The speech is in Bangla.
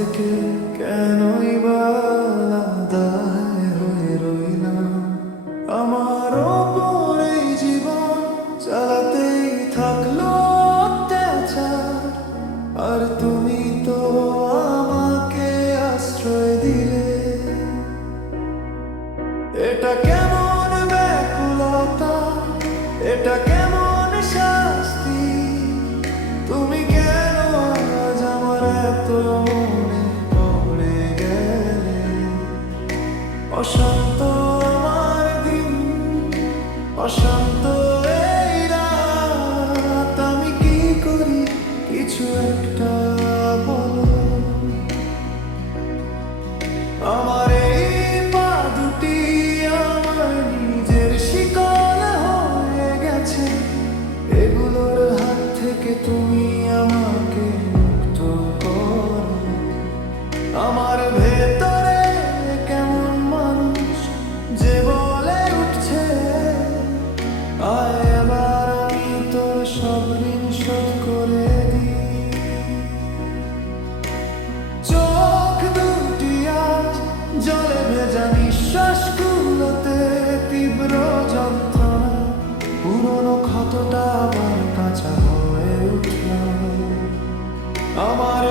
থেকে কেনই বা আলাদা হয়ে রইলাম। আমার ওপরে জীবন চালাতেই থাকলো অত্যাচার, আর তুমি তো আমাকে আশ্রয় দিলে। এটা কেমন ব্যাকুলতা, এটা কেমন শাস্তি, তুমি কেন আজ আমার এত মনে পড়ে গেলে। অশান্ত আমার দিন, অশান্ত এই রাত, আমি কি করি কিছু একটা বলো। আমার এই পা দুটি আমার নিজের শিকল হয়ে গেছে, এগুলোর হাত থেকে তুমি আমাকে মুক্ত করো। আমার ভেতরে কেমন মানুষ যে বলে উঠছে, আয় এবার আমি তোর সব ঋণ শোধ করে দিই। চোখ দুটি আজ জলে ভেজা, নিঃশ্বাসগুলোতে তীব্র যন্ত্রণা, পুরনো ক্ষতটা আবার কাঁচা হয়ে উঠল। আমার